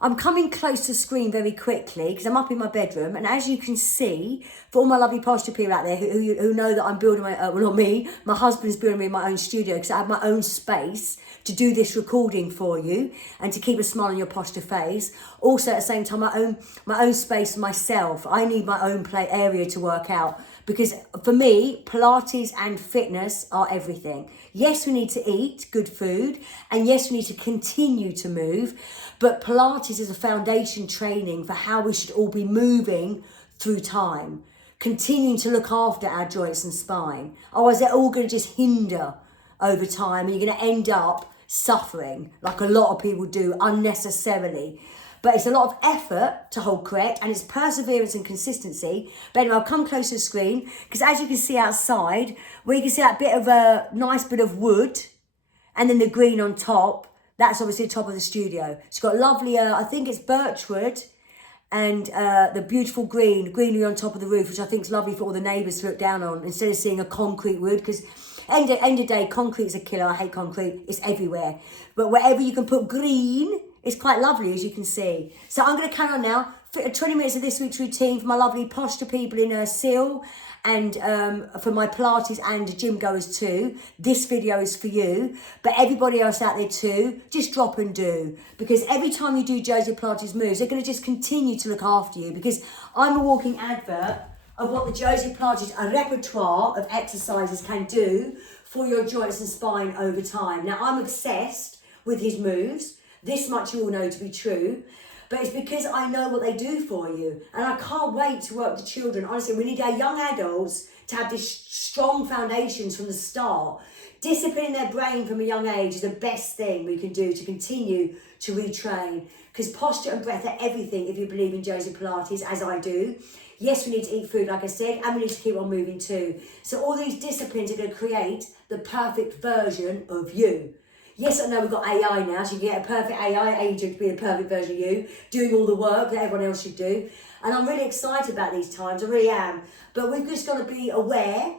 I'm coming close to the screen very quickly because I'm up in my bedroom, and as you can see, for all my lovely posture people out there who know that I'm building my, well not me, my husband's building me my own studio because I have my own space to do this recording for you and to keep a smile on your posture face. Also at the same time, my own space for myself. I need my own play area to work out because for me, Pilates and fitness are everything. Yes, we need to eat good food, and yes, we need to continue to move, but Pilates is a foundation training for how we should all be moving through time, continuing to look after our joints and spine. Otherwise, they're all going to just hinder over time, and you're going to end up suffering like a lot of people do unnecessarily. But it's a lot of effort to hold correct, and it's perseverance and consistency. But anyway, I'll come close to the screen because as you can see outside, where you can see that bit of a nice bit of wood and then the green on top, that's obviously the top of the studio. It's got lovely, I think it's birch wood, and the beautiful greenery on top of the roof, which I think is lovely for all the neighbours to look down on instead of seeing a concrete wood, because end of day, concrete's a killer. I hate concrete. It's everywhere. But wherever you can put green, it's quite lovely, as you can see. So I'm going to carry on now. 20 minutes of this week's routine for my lovely posture people in Seal, and for my Pilates and gym goers too. This video is for you, but everybody else out there too, just drop and do. Because every time you do Josie Pilates moves, they're going to just continue to look after you, because I'm a walking advert of what the Josie Pilates, a repertoire of exercises can do for your joints and spine over time. Now, I'm obsessed with his moves. This much you all know to be true, but it's because I know what they do for you, and I can't wait to work with children. Honestly, we need our young adults to have these strong foundations from the start. Disciplining their brain from a young age is the best thing we can do to continue to retrain, because posture and breath are everything if you believe in Josie Pilates, as I do. Yes, we need to eat food, like I said, and we need to keep on moving too. So all these disciplines are going to create the perfect version of you. Yes, I know we've got AI now, so you can get a perfect AI agent to be the perfect version of you, doing all the work that everyone else should do. And I'm really excited about these times, I really am. But we've just got to be aware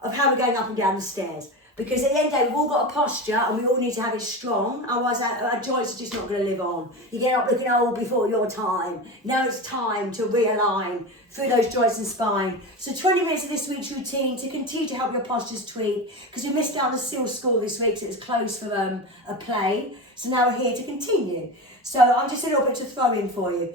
of how we're going up and down the stairs. Because at the end of the day, we've all got a posture and we all need to have it strong. Otherwise, our joints are just not going to live on. You get up looking old before your time. Now it's time to realign through those joints and spine. So 20 minutes of this week's routine to continue to help your postures tweak. Because we missed out on the Seal School this week, so it was closed for a play. So now we're here to continue. So I'm just a little bit to throw in for you.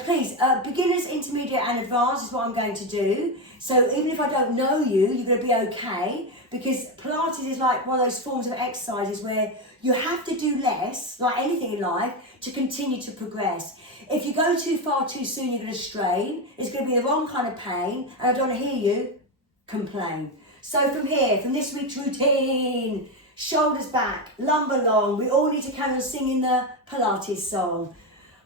Please, beginners, intermediate and advanced is what I'm going to do. So even if I don't know you, you're going to be okay. Because Pilates is like one of those forms of exercises where you have to do less, like anything in life, to continue to progress. If you go too far too soon, you're going to strain. It's going to be the wrong kind of pain, and I don't want to hear you complain. So from here, from this week's routine, shoulders back, lumbar long. We all need to carry on singing the Pilates song.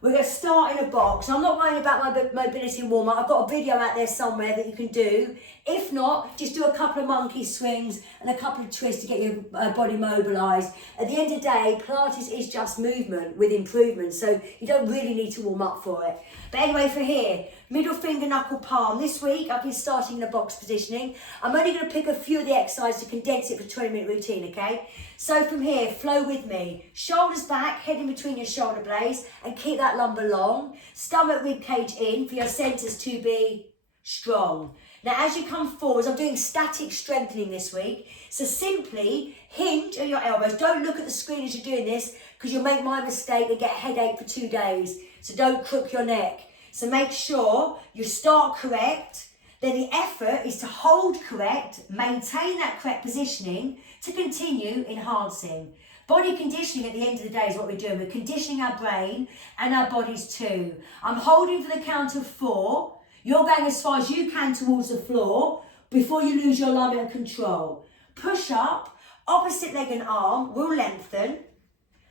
We're going to start in a box. I'm not worrying about my mobility warm-up. I've got a video out there somewhere that you can do. If not, just do a couple of monkey swings and a couple of twists to get your body mobilised. At the end of the day, Pilates is just movement with improvement, so you don't really need to warm up for it. But anyway, for here, middle finger, knuckle, palm. This week, I've been starting in a box positioning. I'm only going to pick a few of the exercises to condense it for a 20-minute routine, okay? So from here, flow with me. Shoulders back, head in between your shoulder blades, and keep that lumbar long. Stomach rib cage in for your centres to be strong. Now, as you come forwards, I'm doing static strengthening this week. So simply hinge at your elbows. Don't look at the screen as you're doing this, because you'll make my mistake and get a headache for 2 days. So don't crook your neck. So make sure you start correct. Then the effort is to hold correct, maintain that correct positioning to continue enhancing. Body conditioning at the end of the day is what we're doing. We're conditioning our brain and our bodies too. I'm holding for the count of 4. You're going as far as you can towards the floor before you lose your alignment and control. Push up, opposite leg and arm will lengthen.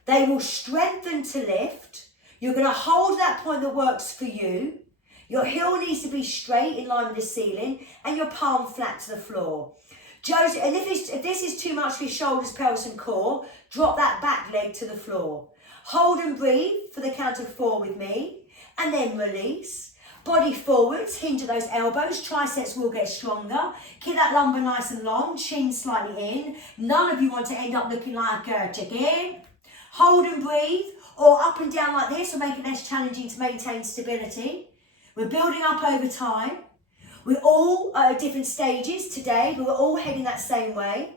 They will strengthen to lift. You're going to hold that point that works for you. Your heel needs to be straight in line with the ceiling and your palm flat to the floor. Josie, and if this is too much for your shoulders, pelvis and core, drop that back leg to the floor. Hold and breathe for the count of 4 with me, and then release. Body forwards, hinge at those elbows, triceps will get stronger. Keep that lumbar nice and long, chin slightly in. None of you want to end up looking like a chicken. Hold and breathe. or up and down like this will make it less challenging to maintain stability. We're building up over time. We're all at different stages today, but we're all heading that same way.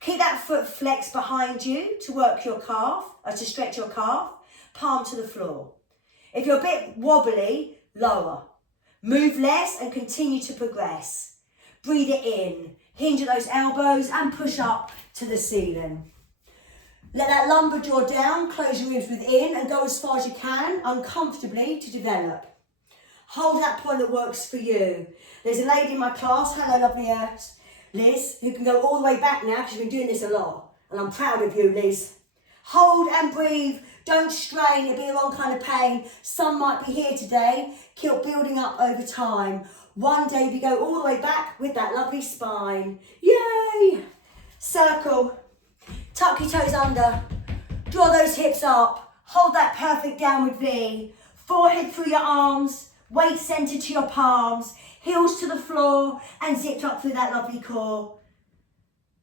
Keep that foot flexed behind you to work your calf, or to stretch your calf, palm to the floor. If you're a bit wobbly, lower. Move less and continue to progress. Breathe it in. Hinge at those elbows and push up to the ceiling. Let that lumbar jaw down, close your ribs within and go as far as you can, uncomfortably, to develop. Hold that point that works for you. There's a lady in my class, hello lovely Liz, who can go all the way back now because you've been doing this a lot. And I'm proud of you, Liz. Hold and breathe. Don't strain, it'll be the wrong kind of pain. Some might be here today. Keep building up over time. One day we go all the way back with that lovely spine. Yay! Circle. Tuck your toes under. Draw those hips up. Hold that perfect downward V. Forehead through your arms. Weight centered to your palms. Heels to the floor and zipped up through that lovely core.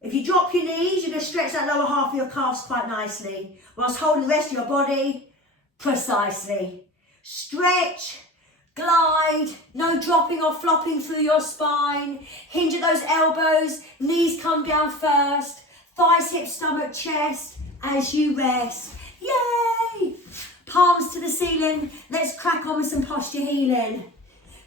If you drop your knees, you're going to stretch that lower half of your calves quite nicely, whilst holding the rest of your body precisely. Stretch, glide, no dropping or flopping through your spine. Hinge at those elbows, knees come down first. Thighs, hips, stomach, chest as you rest. Yay! Palms to the ceiling. Let's crack on with some posture healing.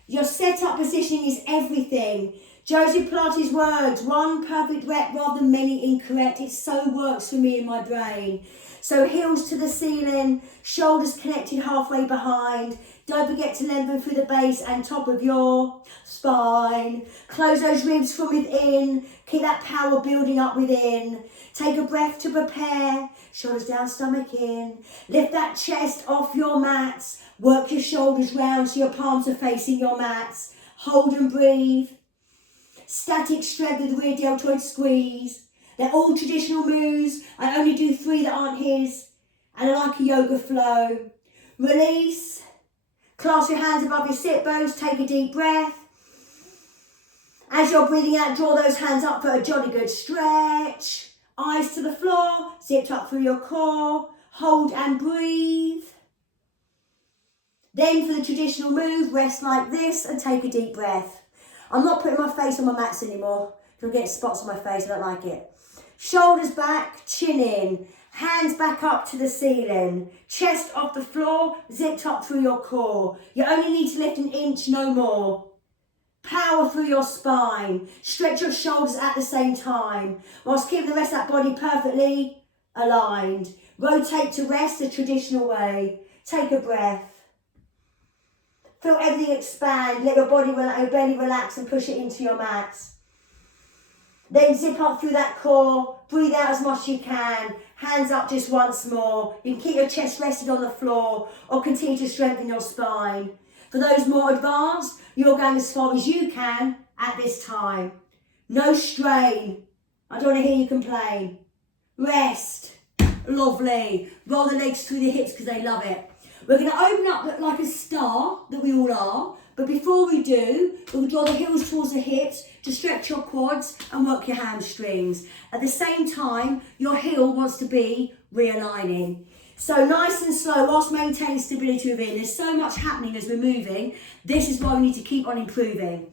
Your set-up positioning is everything. Joseph Pilates' words, one perfect rep rather than many incorrect. It so works for me in my brain. So heels to the ceiling, shoulders connected halfway behind. Don't forget to lengthen through the base and top of your spine. Close those ribs from within. Keep that power building up within. Take a breath to prepare. Shoulders down, stomach in. Lift that chest off your mats. Work your shoulders round so your palms are facing your mats. Hold and breathe. Static strength with the rear deltoid squeeze. They're all traditional moves. I only do 3 that aren't his. And I like a yoga flow. Release. Clasp your hands above your sit bones. Take a deep breath. As you're breathing out, draw those hands up for a jolly good stretch. Eyes to the floor. Zipped up through your core. Hold and breathe. Then for the traditional move, rest like this and take a deep breath. I'm not putting my face on my mats anymore. You'll get spots on my face, I don't like it. Shoulders back, chin in. Hands back up to the ceiling. Chest off the floor, zipped up through your core. You only need to lift an inch, no more. Power through your spine. Stretch your shoulders at the same time, whilst keeping the rest of that body perfectly aligned. Rotate to rest the traditional way. Take a breath. Feel everything expand. Let your belly relax and push it into your mats. Then zip up through that core. Breathe out as much as you can. Hands up just once more. You can keep your chest rested on the floor or continue to strengthen your spine. For those more advanced, you're going as far as you can at this time. No strain. I don't want to hear you complain. Rest. Lovely. Roll the legs through the hips because they love it. We're going to open up like a star that we all are. But before we do, we'll draw the heels towards the hips to stretch your quads and work your hamstrings. At the same time, your heel wants to be realigning. So nice and slow whilst maintaining stability within. There's so much happening as we're moving. This is why we need to keep on improving.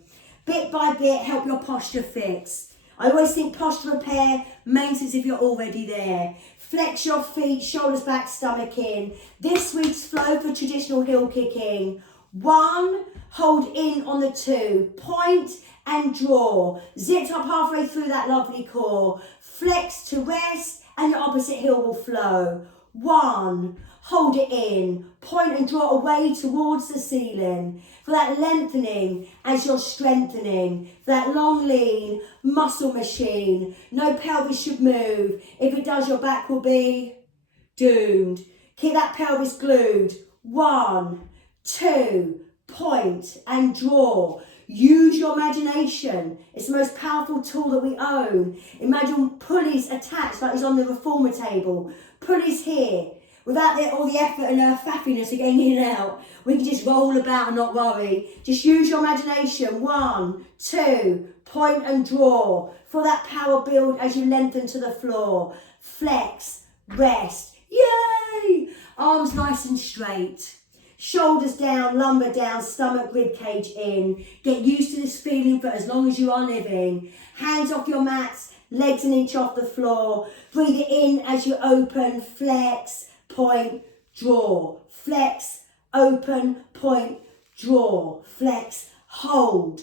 Bit by bit, help your posture fix. I always think posture repair, maintenance if you're already there. Flex your feet, shoulders back, stomach in. This week's flow for traditional heel kicking. 1, hold in on the 2. Point and draw. Zip up halfway through that lovely core. Flex to rest and your opposite heel will flow. 1, hold it in. Point and draw away towards the ceiling. For that lengthening as you're strengthening. For that long lean muscle machine. No pelvis should move. If it does, your back will be doomed. Keep that pelvis glued. 1, 2, point and draw. Use your imagination. It's the most powerful tool that we own. Imagine pulleys attached like it's on the reformer table. Pulleys here. Without all the effort and faffiness of getting in and out, we can just roll about and not worry. Just use your imagination. 1, 2, point and draw. For that power build as you lengthen to the floor. Flex, rest. Yay! Arms nice and straight. Shoulders down, lumbar down, stomach, rib cage in. Get used to this feeling for as long as you are living. Hands off your mats, legs an inch off the floor. Breathe it in as you open, flex, point, draw. Flex, open, point, draw. Flex, hold.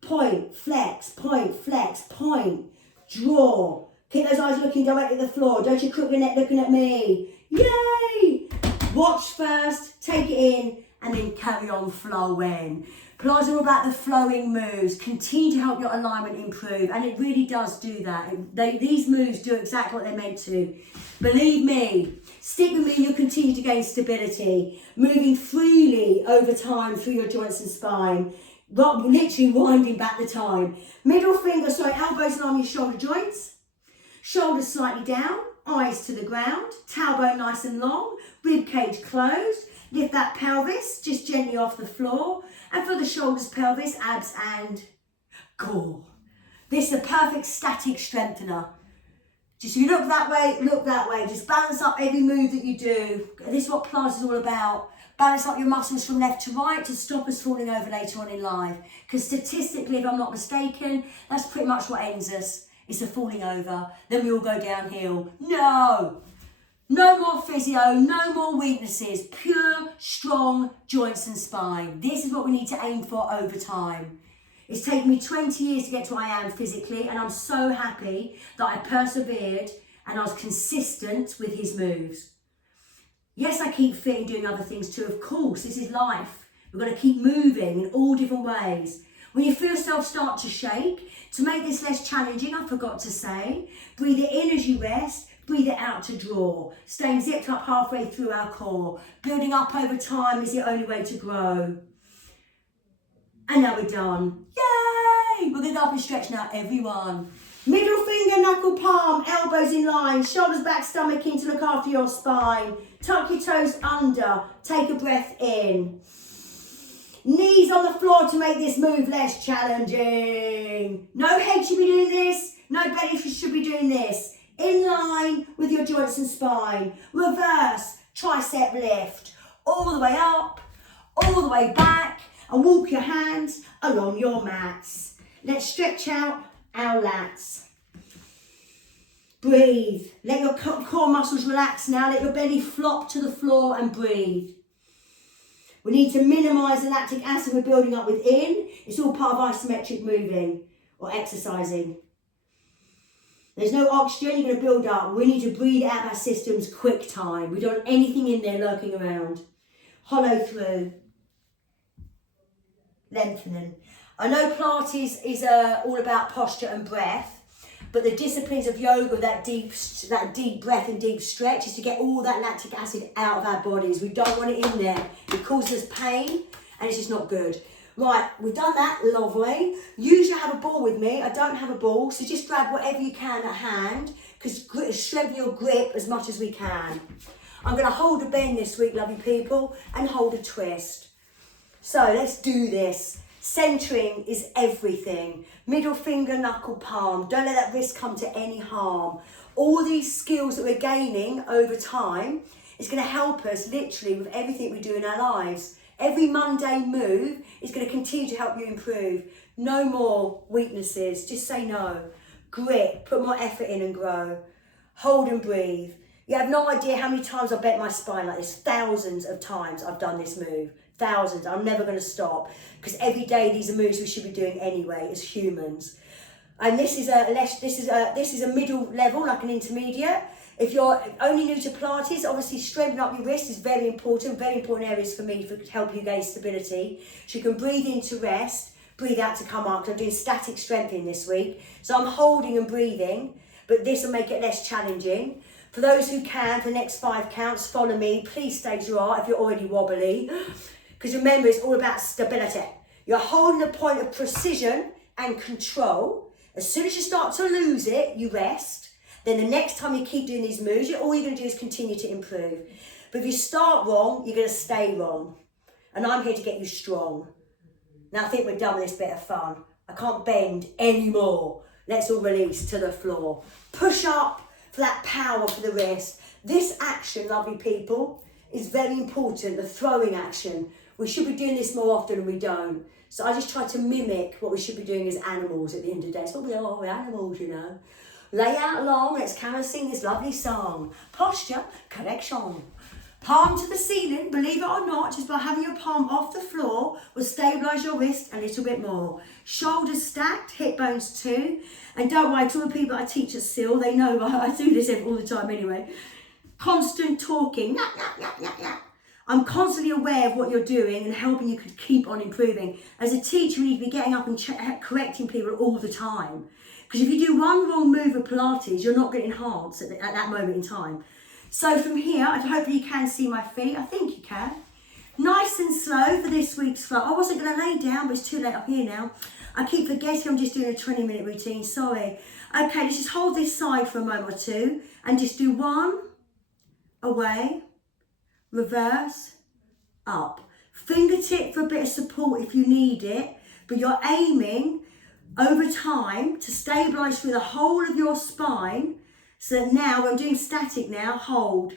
Point, flex, point, draw. Keep those eyes looking directly at the floor. Don't you crook your neck looking at me. Yay! Watch first, take it in, and then carry on flowing. Pilates are all about the flowing moves. Continue to help your alignment improve, and it really does do that. These moves do exactly what they're meant to. Believe me, stick with me, you'll continue to gain stability, moving freely over time through your joints and spine. Literally winding back the time. Elbows along your shoulder joints. Shoulders slightly down, eyes to the ground, tailbone nice and long, rib cage closed. Lift that pelvis just gently off the floor. And for the shoulders, pelvis, abs and core. This is a perfect static strengthener. Just you look that way. Just balance up every move that you do. This is what Pilates is all about. Balance up your muscles from left to right to stop us falling over later on in life. Because statistically, if I'm not mistaken, that's pretty much what ends us. It's a falling over. Then we all go downhill. No more physio, no more weaknesses. Pure, strong joints and spine. This is what we need to aim for over time. It's taken me 20 years to get to where I am physically, and I'm so happy that I persevered and I was consistent with his moves. Yes, I keep fit and doing other things too, of course. This is life. We've got to keep moving in all different ways. When you feel yourself start to shake, to make this less challenging, I forgot to say, breathe it in as you rest, breathe it out to draw. Staying zipped up halfway through our core. Building up over time is the only way to grow. And now we're done. Yay! We're going to go up and stretch now, everyone. Middle finger, knuckle palm, elbows in line, shoulders back, stomach in to look after your spine. Tuck your toes under, take a breath in. Knees on the floor to make this move less challenging. No head should be doing this, no belly should be doing this. In line with your joints and spine. Reverse, tricep lift. All the way up, all the way back, and walk your hands along your mats. Let's stretch out our lats. Breathe. Let your core muscles relax now. Let your belly flop to the floor and breathe. We need to minimise the lactic acid we're building up within. It's all part of isometric moving or exercising. There's no oxygen, you're going to build up. We need to breathe out of our systems quick time. We don't want anything in there lurking around. Hollow through. Lengthening. I know Pilates is all about posture and breath, but the disciplines of yoga, that deep breath and deep stretch, is to get all that lactic acid out of our bodies. We don't want it in there. It causes us pain and it's just not good. Right, we've done that, lovely. Usually I have a ball with me. I don't have a ball, so just grab whatever you can at hand, because strengthen your grip as much as we can. I'm going to hold a bend this week, lovely people, and hold a twist. So let's do this. Centering is everything. Middle finger, knuckle palm. Don't let that wrist come to any harm. All these skills that we're gaining over time is going to help us literally with everything we do in our lives. Every mundane move is going to continue to help you improve. No more weaknesses. Just say no. Grit. Put more effort in and grow. Hold and breathe. You have no idea how many times I've bent my spine like this. Thousands of times I've done this move. Thousands. I'm never going to stop, because every day these are moves we should be doing anyway as humans. And this is a middle level, like an intermediate. If you're only new to Pilates, obviously strengthening up your wrist is very important areas for me to help you gain stability. So you can breathe in to rest, breathe out to come up, because I'm doing static strengthening this week. So I'm holding and breathing, but this will make it less challenging. For those who can, for the next 5 counts, follow me. Please stay as you are if you're already wobbly. Because remember, it's all about stability. You're holding a point of precision and control. As soon as you start to lose it, you rest. Then the next time you keep doing these moves, all you're going to do is continue to improve. But if you start wrong, you're going to stay wrong. And I'm here to get you strong. Now I think we're done with this bit of fun. I can't bend anymore. Let's all release to the floor. Push up for that power for the wrist. This action, lovely people, is very important, the throwing action. We should be doing this more often and we don't. So I just try to mimic what we should be doing as animals at the end of the day. It's what we are, we're animals, you know. Lay out long, let's Karen sing this lovely song. Posture, correction. Palm to the ceiling, believe it or not, just by having your palm off the floor will stabilise your wrist a little bit more. Shoulders stacked, hip bones too. And don't worry, to all the people I teach at SIL, they know I do this all the time anyway. Constant talking. I'm constantly aware of what you're doing and helping you keep on improving. As a teacher, we need to be getting up and correcting people all the time. Because if you do one wrong move of Pilates, you're not going to enhance at that moment in time. So from here, I hope you can see my feet. I think you can. Nice and slow for this week's flow. I wasn't going to lay down, but it's too late up here now. I keep forgetting I'm just doing a 20-minute routine. Sorry. Okay, let's just hold this side for a moment or two and just do one, away, reverse, up. Fingertip for a bit of support if you need it, but you're aiming over time to stabilise through the whole of your spine. So now, I'm doing static now, hold.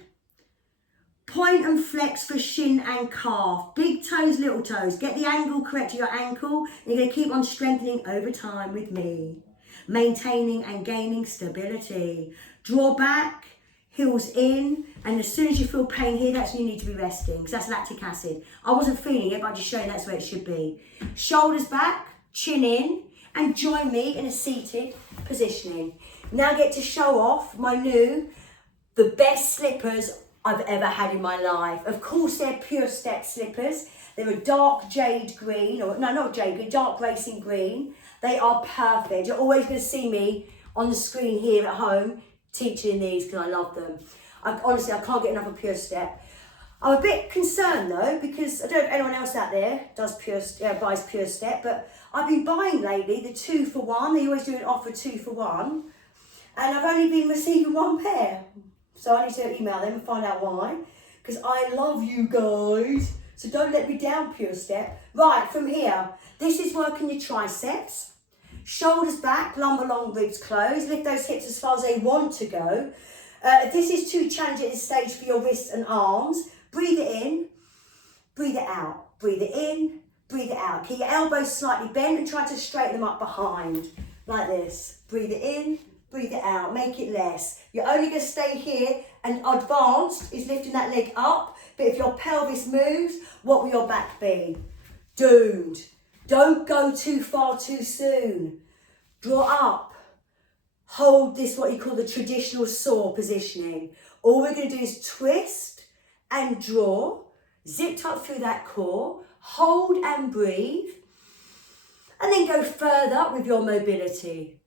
Point and flex for shin and calf. Big toes, little toes. Get the angle correct to your ankle. And you're going to keep on strengthening over time with me. Maintaining and gaining stability. Draw back, heels in. And as soon as you feel pain here, that's when you need to be resting. Because that's lactic acid. I wasn't feeling it, but I'm just showing that's where it should be. Shoulders back, chin in. And join me in a seated positioning. Now I get to show off the best slippers I've ever had in my life. Of course, they're Pure Step slippers. They're a dark jade green, or no, not jade green, dark racing green. They are perfect. You're always going to see me on the screen here at home teaching in these because I love them. Honestly, I can't get enough of Pure Step. I'm a bit concerned though, because I don't know if anyone else out there buys Pure Step, but I've been buying lately the 2 for 1. They always do an offer 2 for 1. And I've only been receiving 1 pair. So I need to email them and find out why. Because I love you guys. So don't let me down, Pure Step. Right, from here, this is working your triceps. Shoulders back, lumbar long, ribs closed. Lift those hips as far as they want to go. This is too challenging at this stage for your wrists and arms. Breathe it in, breathe it out. Breathe it in, breathe it out. Keep your elbows slightly bent and try to straighten them up behind. Like this. Breathe it in, breathe it out. Make it less. You're only going to stay here, and advanced is lifting that leg up. But if your pelvis moves, what will your back be? Doomed. Don't go too far too soon. Draw up. Hold this, what you call the traditional saw positioning. All we're going to do is twist and draw. Zipped up through that core. Hold and breathe. And then go further with your mobility.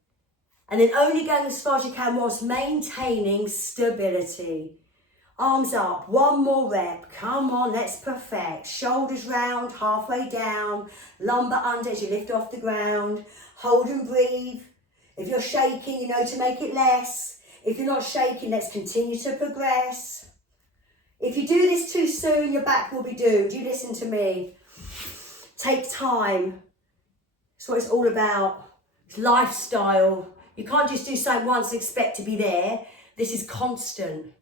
And then only going as far as you can whilst maintaining stability. Arms up, 1 more rep. Come on, let's perfect. Shoulders round, halfway down. Lumbar under as you lift off the ground. Hold and breathe. If you're shaking, you know to make it less. If you're not shaking, let's continue to progress. If you do this too soon, your back will be doomed. You listen to me. Take time. That's what it's all about. It's lifestyle. You can't just do something once and expect to be there. This is constant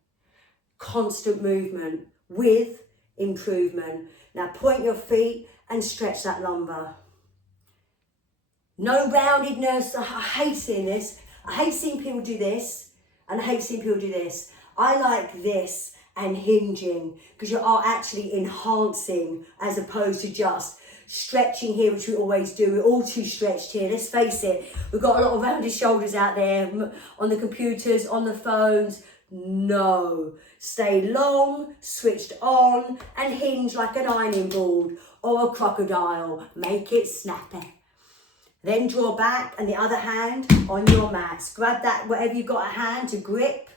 movement with improvement. Now point your feet and stretch that lumbar. No roundedness. I hate seeing this. I hate seeing people do this, and I hate seeing people do this. I like this and hinging, because you are actually enhancing as opposed to just stretching here, which we always do. We're all too stretched here. Let's face it. We've got a lot of rounded shoulders out there on the computers, on the phones. No. Stay long, switched on, and hinge like an ironing board or a crocodile. Make it snappy. Then draw back, and the other hand on your mats. Grab that, whatever you've got at hand to grip,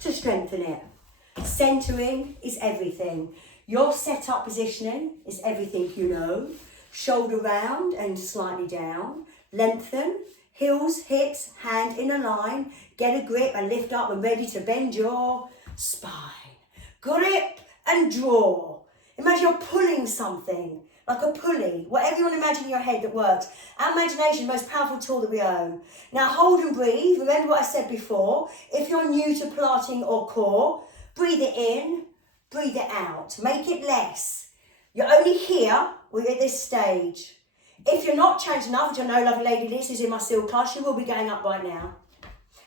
to strengthen it. Centering is everything. Your setup positioning is everything you know. Shoulder round and slightly down. Lengthen, heels, hips, hand in a line. Get a grip and lift up and ready to bend your spine. Grip and draw. Imagine you're pulling something, like a pulley. Whatever you want to imagine in your head that works. Our imagination is the most powerful tool that we own. Now hold and breathe. Remember what I said before. If you're new to Pilates or core, breathe it in, breathe it out. Make it less. You're only here, we're at this stage. If you're not changed enough, which I know lovely lady Liz is in my seal class, you will be going up right now.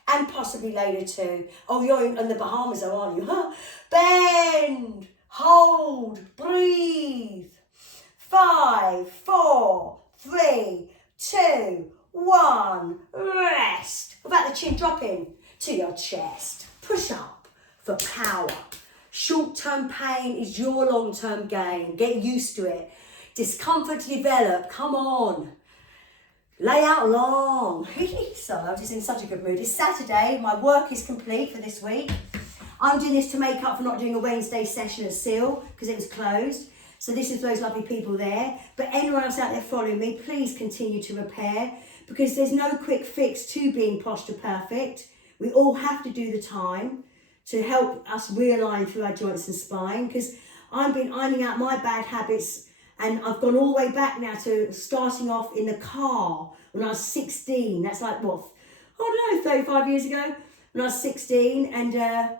And possibly later too. Oh, you're in the Bahamas though, aren't you? Bend, hold, breathe. 5, 4, 3, 2, 1. Rest. What about the chin dropping to your chest? Push up for power. Short-term pain is your long-term gain. Get used to it. Discomfort to develop. Come on. Lay out long. So I'm just in such a good mood. It's Saturday. My work is complete for this week. I'm doing this to make up for not doing a Wednesday session at Seal because it was closed. So this is those lovely people there. But anyone else out there following me, please continue to repair because there's no quick fix to being posture perfect. We all have to do the time to help us realign through our joints and spine because I've been ironing out my bad habits and I've gone all the way back now to starting off in the car when I was 16. That's like, what, I don't know, 35 years ago when I was 16. And hang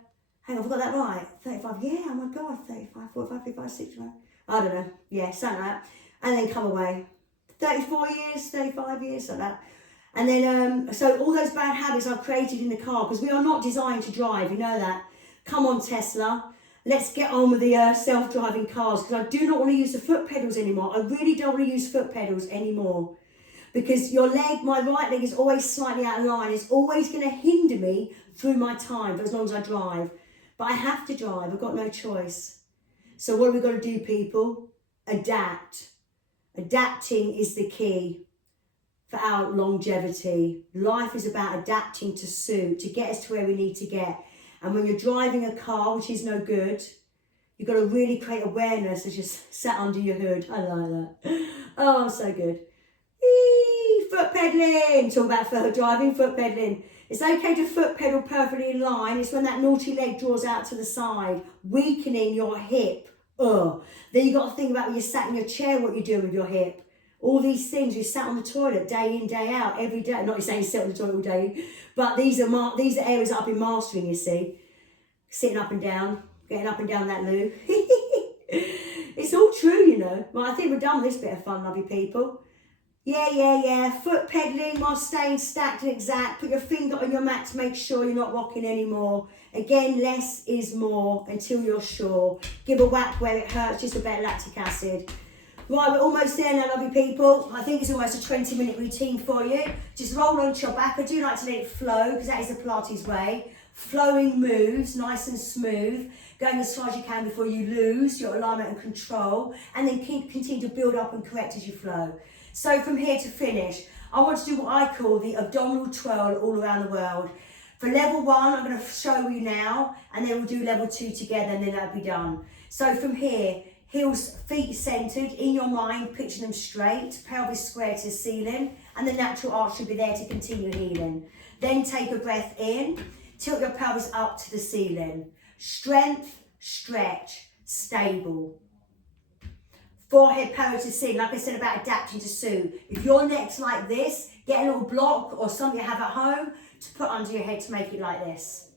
on, have I got that right? 35, yeah, oh my God, 35, 45, 55, 65. I don't know, yeah, something like that. And then come away. 34 years, 35 years, like that. And then, so all those bad habits I've created in the car, because we are not designed to drive, you know that. Come on, Tesla. Let's get on with the self-driving cars, because I do not want to use the foot pedals anymore. I really don't want to use foot pedals anymore. Because your leg, my right leg is always slightly out of line. It's always going to hinder me through my time for as long as I drive. But I have to drive. I've got no choice. So what have we got to do, people? Adapt. Adapting is the key for our longevity. Life is about adapting to suit, to get us to where we need to get. And when you're driving a car, which is no good, you've got to really create awareness as you're sat under your hood. I like that. Oh, so good. Eee, foot pedaling. Talk about driving, foot pedaling. It's okay to foot pedal perfectly in line. It's when that naughty leg draws out to the side, weakening your hip. Then you've got to think about when you're sat in your chair, what you're doing with your hip. All these things, you sat on the toilet day in, day out, every day. Not saying you sit on the toilet all day, but these are areas that I've been mastering, you see. Sitting up and down, getting up and down that loo. It's all true, you know. Well, I think we're done with this bit of fun, lovely people. Yeah. Foot pedaling while staying stacked and exact. Put your finger on your mat to make sure you're not rocking anymore. Again, less is more until you're sure. Give a whack where it hurts, just a bit of lactic acid. Right, we're almost there now, lovely people. I think it's almost a 20-minute routine for you. Just roll onto your back. I do like to let it flow because that is the Pilates way. Flowing moves, nice and smooth. Going as far as you can before you lose your alignment and control. And then continue to build up and correct as you flow. So from here to finish, I want to do what I call the abdominal twirl all around the world. For level 1, I'm going to show you now, and then we'll do level 2 together, and then that'll be done. So from here, heels, feet centered in your mind, picture them straight, pelvis square to the ceiling, and the natural arch should be there to continue healing. Then take a breath in, tilt your pelvis up to the ceiling. Strength, stretch, stable. Forehead parallel to the ceiling, like I said about adapting to suit. If your neck's like this, get a little block or something you have at home to put under your head to make it like this.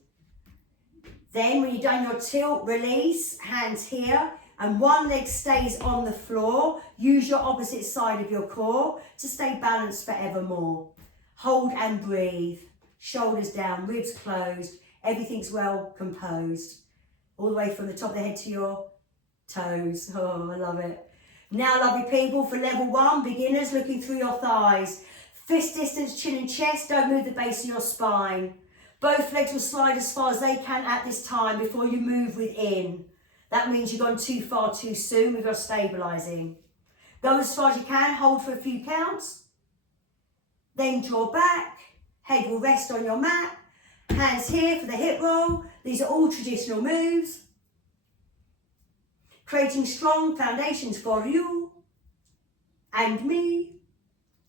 Then when you've done your tilt, release, hands here, and one leg stays on the floor. Use your opposite side of your core to stay balanced forevermore. Hold and breathe. Shoulders down, ribs closed, everything's well composed. All the way from the top of the head to your toes. Oh, I love it. Now, lovely people, for level 1, beginners, looking through your thighs. Fist distance, chin and chest, don't move the base of your spine. Both legs will slide as far as they can at this time before you move within. That means you've gone too far too soon with your stabilising. Go as far as you can, hold for a few counts. Then draw back, head will rest on your mat. Hands here for the hip roll. These are all traditional moves. Creating strong foundations for you and me.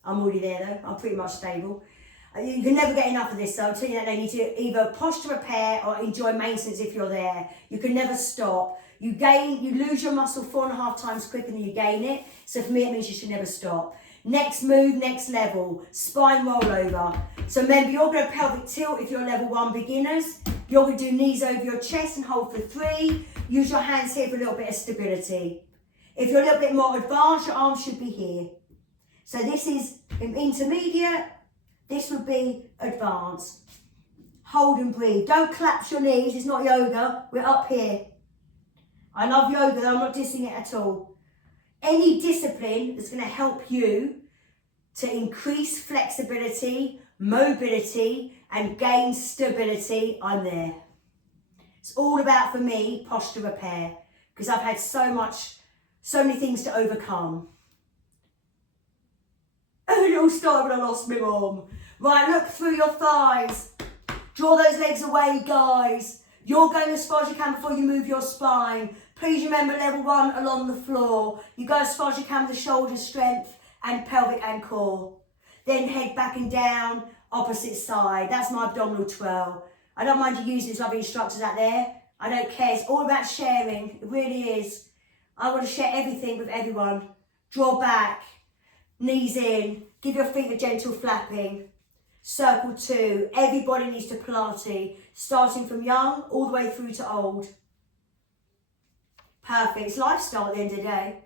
I'm already there though, I'm pretty much stable. You can never get enough of this, so I'm telling you that they need to either posture repair or enjoy maintenance if you're there. You can never stop. You lose your muscle 4.5 times quicker than you gain it. So for me, it means you should never stop. Next move, next level, spine rollover. So remember, you're going to pelvic tilt if you're level 1 beginners. You're going to do knees over your chest and hold for 3. use your hands here for a little bit of stability. If you're a little bit more advanced, your arms should be here. So this is intermediate, this would be advanced. Hold and breathe. Don't collapse your knees, it's not yoga, we're up here. I love yoga though, I'm not dissing it at all. Any discipline that's going to help you to increase flexibility, mobility, and gain stability, I'm there. It's all about, for me, posture repair, because I've had so many things to overcome. It all started when I lost my mum. Right, look through your thighs. Draw those legs away, guys. You're going as far as you can before you move your spine. Please remember level 1 along the floor. You go as far as you can with the shoulder strength and pelvic and core. Then head back and down, opposite side. That's my abdominal twirl. I don't mind you using these lovely instructors out there. I don't care. It's all about sharing. It really is. I want to share everything with everyone. Draw back, knees in, give your feet a gentle flapping. Circle 2. Everybody needs to Pilates, starting from young all the way through to old. Perfect. It's lifestyle at the end of the day.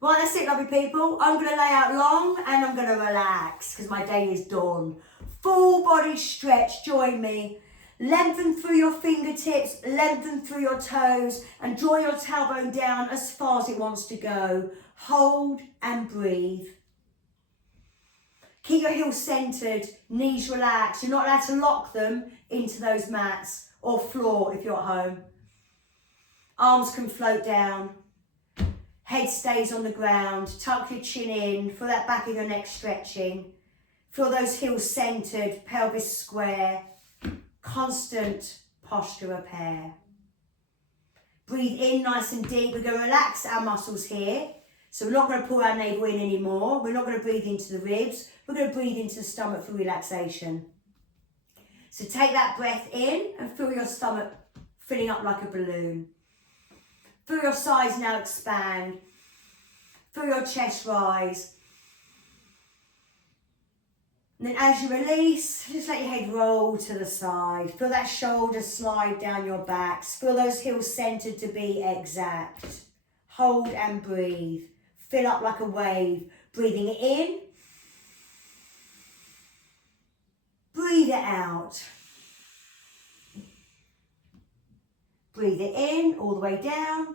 Right, that's it, lovely people. I'm going to lay out long and I'm going to relax because my day is done. Full body stretch. Join me. Lengthen through your fingertips, lengthen through your toes, and draw your tailbone down as far as it wants to go. Hold and breathe. Keep your heels centered, knees relaxed. You're not allowed to lock them into those mats or floor if you're at home. Arms can float down. Head stays on the ground. Tuck your chin in. Feel that back of your neck stretching. Feel those heels centered, pelvis square. Constant posture repair. Breathe in nice and deep. We're going to relax our muscles here. So we're not going to pull our navel in anymore. We're not going to breathe into the ribs. We're going to breathe into the stomach for relaxation. So take that breath in and feel your stomach filling up like a balloon. Feel your sides now expand. Feel your chest rise. And then as you release, just let your head roll to the side. Feel that shoulder slide down your backs. Feel those heels centered to be exact. Hold and breathe. Fill up like a wave. Breathing it in. Breathe it out. Breathe it in all the way down.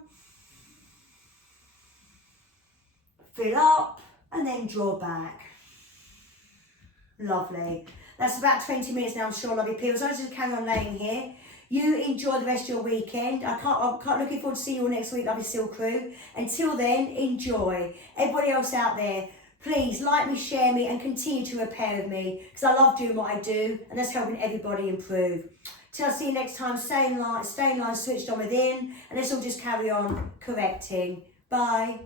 Fill up and then draw back. Lovely. That's about 20 minutes now, I'm sure, lovely people. So I just carry on laying here. You enjoy the rest of your weekend. I'm looking forward to seeing you all next week, lovely Silk Crew. Until then, enjoy. Everybody else out there, please like me, share me, and continue to repair with me, because I love doing what I do, and that's helping everybody improve. Till I see you next time, stay in line, switched on within, and let's all just carry on correcting. Bye.